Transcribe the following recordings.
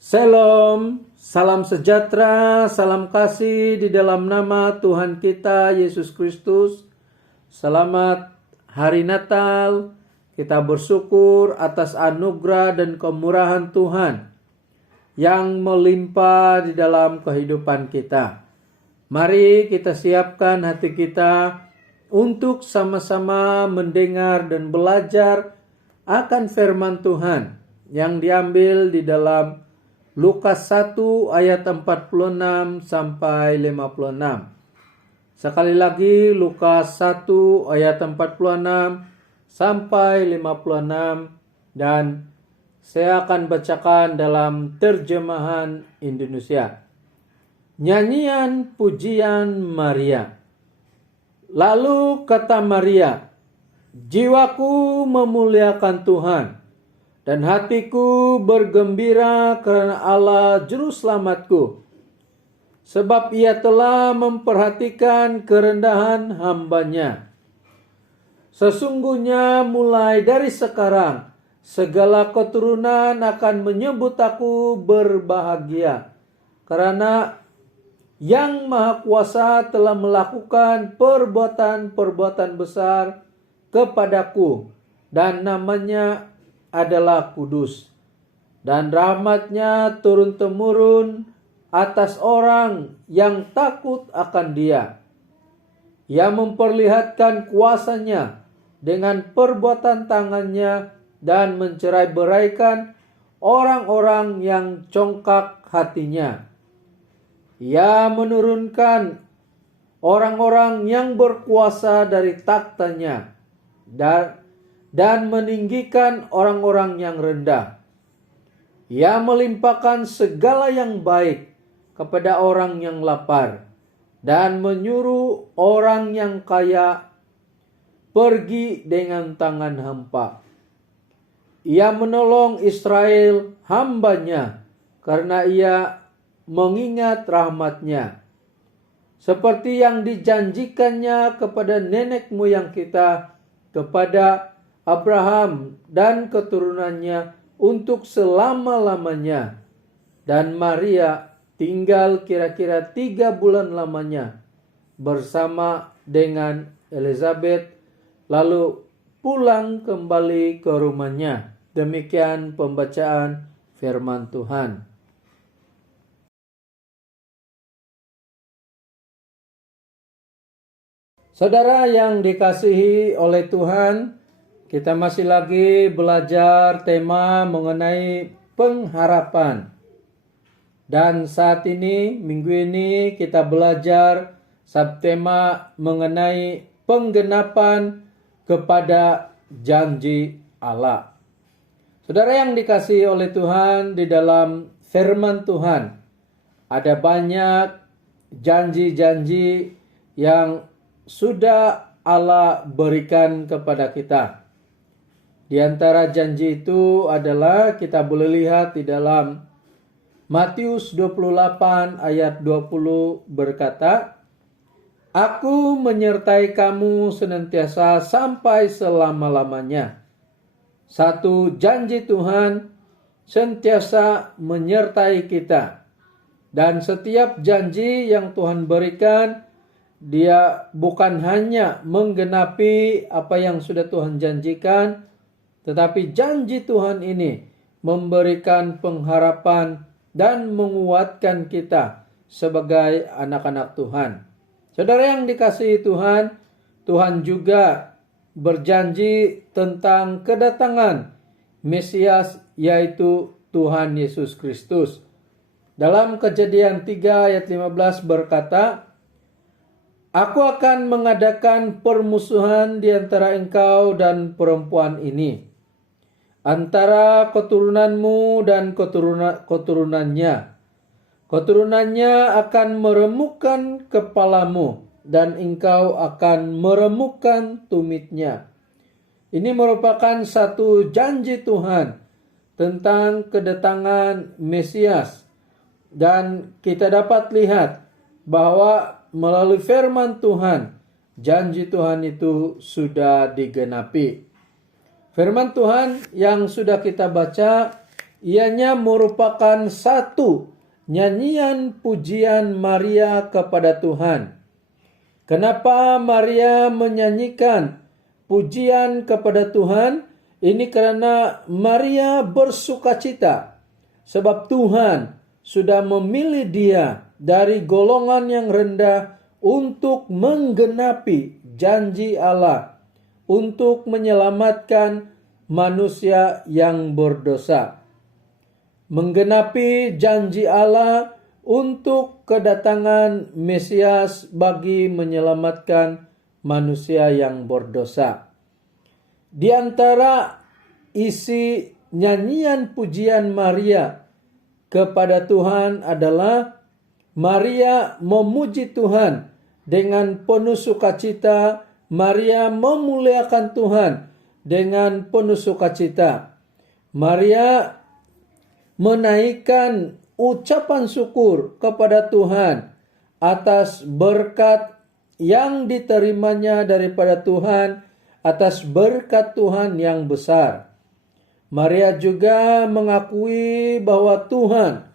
Shalom, salam sejahtera, salam kasih di dalam nama Tuhan kita Yesus Kristus. Selamat Hari Natal. Kita bersyukur atas anugerah dan kemurahan Tuhan yang melimpah di dalam kehidupan kita. Mari kita siapkan hati kita untuk sama-sama mendengar dan belajar akan firman Tuhan yang diambil di dalam Lukas 1 ayat 46 sampai 56. Sekali lagi Lukas 1 ayat 46 sampai 56, dan saya akan bacakan dalam terjemahan Indonesia. Nyanyian pujian Maria. Lalu kata Maria, "Jiwaku memuliakan Tuhan, dan hatiku bergembira karena Allah Juru Selamatku. Sebab ia telah memperhatikan kerendahan hamba-Nya. Sesungguhnya mulai dari sekarang, segala keturunan akan menyebut aku berbahagia. Karena Yang Maha Kuasa telah melakukan perbuatan-perbuatan besar kepadaku, dan namanya adalah kudus. Dan rahmat-Nya turun-temurun atas orang yang takut akan Dia. Ia memperlihatkan kuasa-Nya dengan perbuatan tangan-Nya dan mencerai-beraikan orang-orang yang congkak hatinya. Ia menurunkan orang-orang yang berkuasa dari takhta-Nya dan meninggikan orang-orang yang rendah. Ia melimpahkan segala yang baik kepada orang yang lapar, dan menyuruh orang yang kaya pergi dengan tangan hampa. Ia menolong Israel hamba-Nya, karena Ia mengingat rahmat-Nya, seperti yang dijanjikannya kepada nenek moyang kita, kepada Abraham dan keturunannya untuk selama-lamanya." Dan Maria tinggal kira-kira 3 bulan lamanya bersama dengan Elizabeth, lalu pulang kembali ke rumahnya. Demikian pembacaan firman Tuhan. Saudara yang dikasihi oleh Tuhan, kita masih lagi belajar tema mengenai pengharapan. Dan saat ini, minggu ini kita belajar subtema mengenai penggenapan kepada janji Allah. Saudara yang dikasihi oleh Tuhan, di dalam firman Tuhan ada banyak janji-janji yang sudah Allah berikan kepada kita. Di antara janji itu adalah kita boleh lihat di dalam Matius 28 ayat 20 berkata, "Aku menyertai kamu senantiasa sampai selama-lamanya." Satu janji Tuhan sentiasa menyertai kita. Dan setiap janji yang Tuhan berikan, Dia bukan hanya menggenapi apa yang sudah Tuhan janjikan, tetapi janji Tuhan ini memberikan pengharapan dan menguatkan kita sebagai anak-anak Tuhan. Saudara yang dikasihi Tuhan, Tuhan juga berjanji tentang kedatangan Mesias, yaitu Tuhan Yesus Kristus. Dalam Kejadian 3 ayat 15 berkata, "Aku akan mengadakan permusuhan di antara engkau dan perempuan ini, antara keturunanmu dan keturunannya. Keturunannya akan meremukkan kepalamu, dan engkau akan meremukkan tumitnya." Ini merupakan satu janji Tuhan tentang kedatangan Mesias. Dan kita dapat lihat bahwa melalui firman Tuhan, janji Tuhan itu sudah digenapi. Firman Tuhan yang sudah kita baca Ianya merupakan satu nyanyian pujian Maria kepada Tuhan. Kenapa Maria menyanyikan pujian kepada Tuhan? Ini karena Maria bersukacita sebab Tuhan sudah memilih dia dari golongan yang rendah untuk menggenapi janji Allah untuk menyelamatkan manusia yang berdosa. Menggenapi janji Allah untuk kedatangan Mesias bagi menyelamatkan manusia yang berdosa. Di antara isi nyanyian pujian Maria kepada Tuhan adalah Maria memuji Tuhan dengan penuh sukacita. Maria memuliakan Tuhan dengan penuh sukacita. Maria menaikkan ucapan syukur kepada Tuhan atas berkat yang diterimanya daripada Tuhan, atas berkat Tuhan yang besar. Maria juga mengakui bahwa Tuhan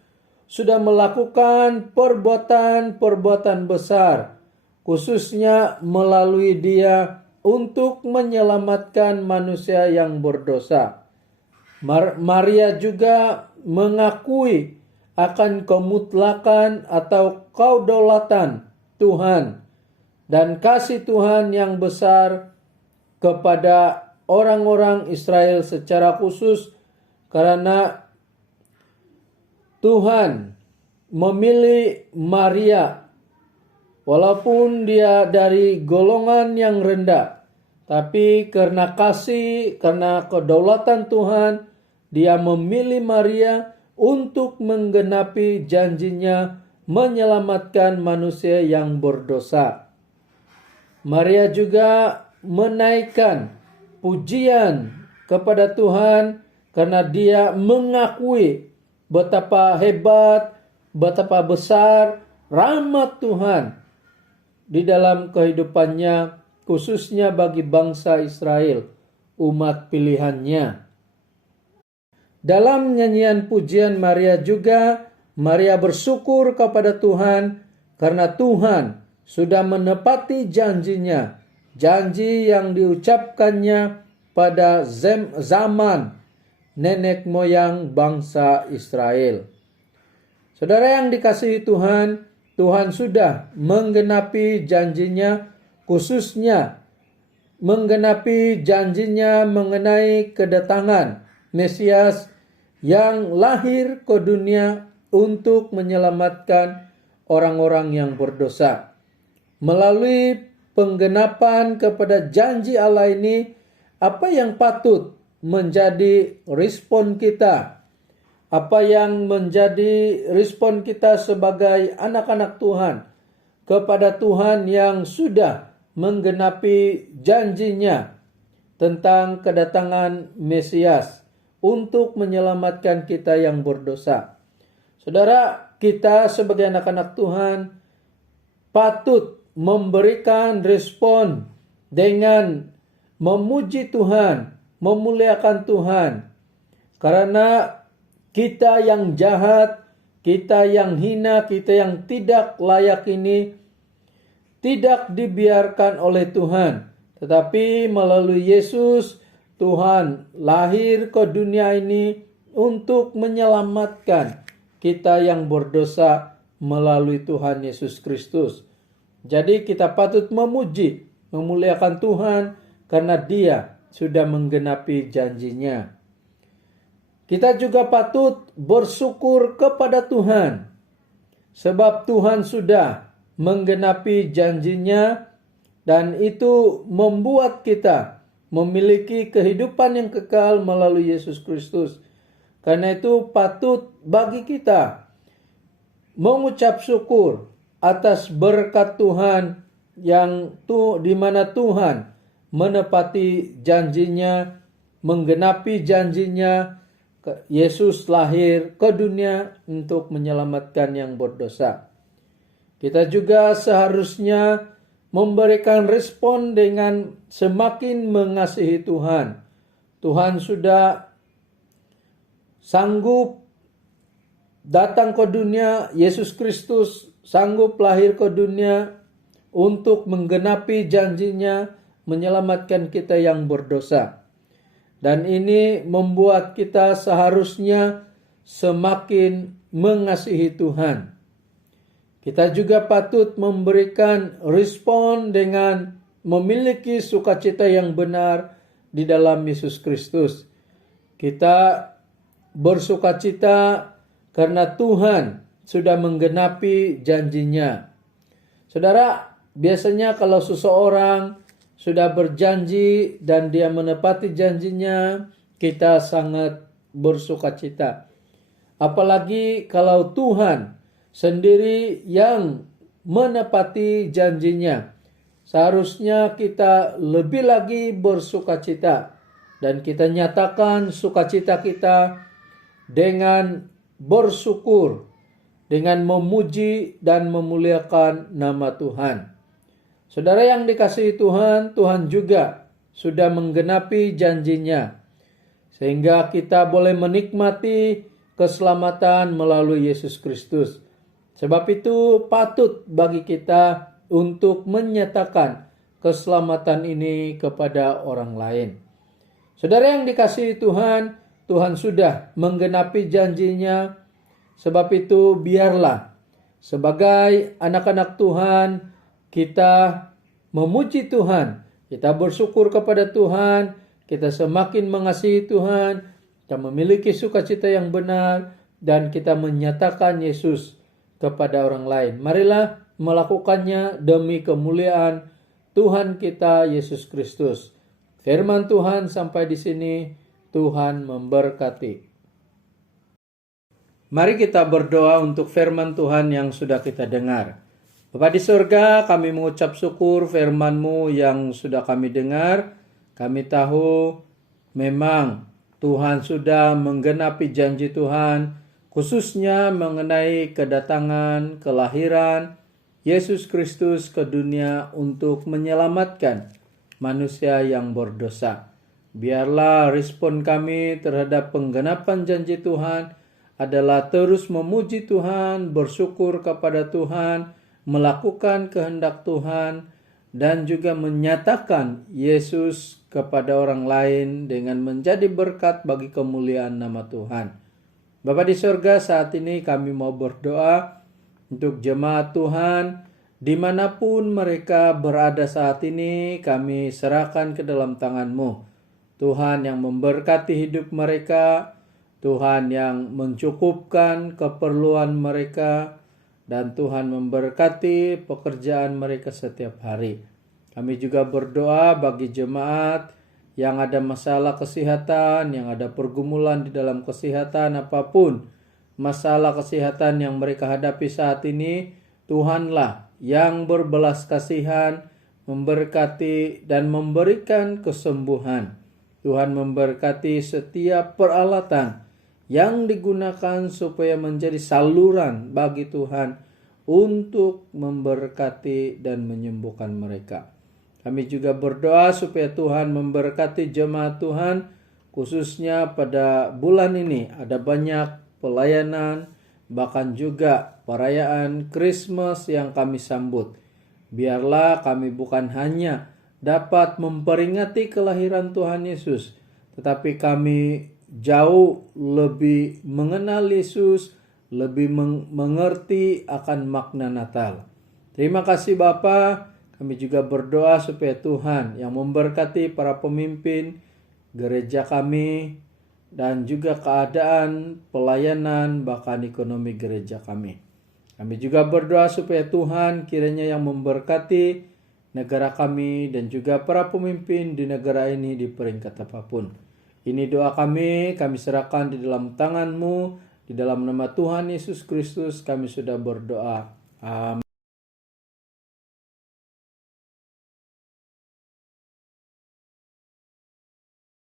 sudah melakukan perbuatan-perbuatan besar, khususnya melalui dia untuk menyelamatkan manusia yang berdosa. Maria juga mengakui akan kemutlakan atau kedaulatan Tuhan dan kasih Tuhan yang besar kepada orang-orang Israel secara khusus, karena Tuhan memilih Maria walaupun dia dari golongan yang rendah, tapi karena kasih, karena kedaulatan Tuhan, dia memilih Maria untuk menggenapi janjinya menyelamatkan manusia yang berdosa. Maria juga menaikkan pujian kepada Tuhan karena dia mengakui betapa hebat, betapa besar rahmat Tuhan di dalam kehidupannya, khususnya bagi bangsa Israel, umat pilihannya. Dalam nyanyian pujian Maria juga, Maria bersyukur kepada Tuhan karena Tuhan sudah menepati janjinya, janji yang diucapkannya pada zaman nenek moyang bangsa Israel. Saudara yang dikasihi Tuhan, Tuhan sudah menggenapi janjinya, khususnya menggenapi janjinya mengenai kedatangan Mesias yang lahir ke dunia untuk menyelamatkan orang-orang yang berdosa. Melalui penggenapan kepada janji Allah ini, apa yang patut menjadi respon kita? Apa yang menjadi respon kita sebagai anak-anak Tuhan kepada Tuhan yang sudah menggenapi janjinya tentang kedatangan Mesias untuk menyelamatkan kita yang berdosa? Saudara, kita sebagai anak-anak Tuhan patut memberikan respon dengan memuji Tuhan, memuliakan Tuhan. Karena kita yang jahat, kita yang hina, kita yang tidak layak ini tidak dibiarkan oleh Tuhan. Tetapi melalui Yesus, Tuhan lahir ke dunia ini untuk menyelamatkan kita yang berdosa melalui Tuhan Yesus Kristus. Jadi kita patut memuji, memuliakan Tuhan karena Dia sudah menggenapi janjinya. Kita juga patut bersyukur kepada Tuhan sebab Tuhan sudah menggenapi janjinya dan itu membuat kita memiliki kehidupan yang kekal melalui Yesus Kristus. Karena itu patut bagi kita mengucap syukur atas berkat Tuhan yang di mana Tuhan menepati janjinya, menggenapi janjinya. Yesus lahir ke dunia untuk menyelamatkan yang berdosa. Kita juga seharusnya memberikan respon dengan semakin mengasihi Tuhan. Tuhan sudah sanggup datang ke dunia, Yesus Kristus sanggup lahir ke dunia untuk menggenapi janjinya menyelamatkan kita yang berdosa. Dan ini membuat kita seharusnya semakin mengasihi Tuhan. Kita juga patut memberikan respon dengan memiliki sukacita yang benar di dalam Yesus Kristus. Kita bersukacita karena Tuhan sudah menggenapi janjinya. Saudara, biasanya kalau seseorang sudah berjanji dan dia menepati janjinya, kita sangat bersukacita. Apalagi kalau Tuhan sendiri yang menepati janjinya. Seharusnya kita lebih lagi bersukacita. Dan kita nyatakan sukacita kita dengan bersyukur, dengan memuji dan memuliakan nama Tuhan. Saudara yang dikasihi Tuhan, Tuhan juga sudah menggenapi janjinya. Sehingga kita boleh menikmati keselamatan melalui Yesus Kristus. Sebab itu patut bagi kita untuk menyatakan keselamatan ini kepada orang lain. Saudara yang dikasihi Tuhan, Tuhan sudah menggenapi janjinya. Sebab itu biarlah sebagai anak-anak Tuhan kita memuji Tuhan, kita bersyukur kepada Tuhan, kita semakin mengasihi Tuhan, kita memiliki sukacita yang benar, dan kita menyatakan Yesus kepada orang lain. Marilah melakukannya demi kemuliaan Tuhan kita Yesus Kristus. Firman Tuhan sampai di sini. Tuhan memberkati. Mari kita berdoa untuk firman Tuhan yang sudah kita dengar. Bapa di surga, kami mengucap syukur firman-Mu yang sudah kami dengar. Kami tahu memang Tuhan sudah menggenapi janji Tuhan, khususnya mengenai kedatangan, kelahiran Yesus Kristus ke dunia untuk menyelamatkan manusia yang berdosa. Biarlah respon kami terhadap penggenapan janji Tuhan adalah terus memuji Tuhan, bersyukur kepada Tuhan, melakukan kehendak Tuhan, dan juga menyatakan Yesus kepada orang lain dengan menjadi berkat bagi kemuliaan nama Tuhan. Bapa di surga, saat ini kami mau berdoa untuk jemaat Tuhan, dimanapun mereka berada saat ini, kami serahkan ke dalam tangan-Mu. Tuhan yang memberkati hidup mereka, Tuhan yang mencukupkan keperluan mereka, dan Tuhan memberkati pekerjaan mereka setiap hari. Kami juga berdoa bagi jemaat yang ada masalah kesehatan, yang ada pergumulan di dalam kesehatan apapun, masalah kesehatan yang mereka hadapi saat ini, Tuhanlah yang berbelas kasihan, memberkati dan memberikan kesembuhan. Tuhan memberkati setiap peralatan yang digunakan supaya menjadi saluran bagi Tuhan untuk memberkati dan menyembuhkan mereka. Kami juga berdoa supaya Tuhan memberkati jemaat Tuhan, khususnya pada bulan ini ada banyak pelayanan, bahkan juga perayaan Christmas yang kami sambut. Biarlah kami bukan hanya dapat memperingati kelahiran Tuhan Yesus, tetapi kami jauh lebih mengenal Yesus, lebih mengerti akan makna Natal. Terima kasih Bapa. Kami juga berdoa supaya Tuhan yang memberkati para pemimpin gereja kami dan juga keadaan pelayanan bahkan ekonomi gereja kami. Kami juga berdoa supaya Tuhan kiranya yang memberkati negara kami dan juga para pemimpin di negara ini di peringkat apapun. Ini doa kami serahkan di dalam tangan-Mu, di dalam nama Tuhan Yesus Kristus kami sudah berdoa. Amin.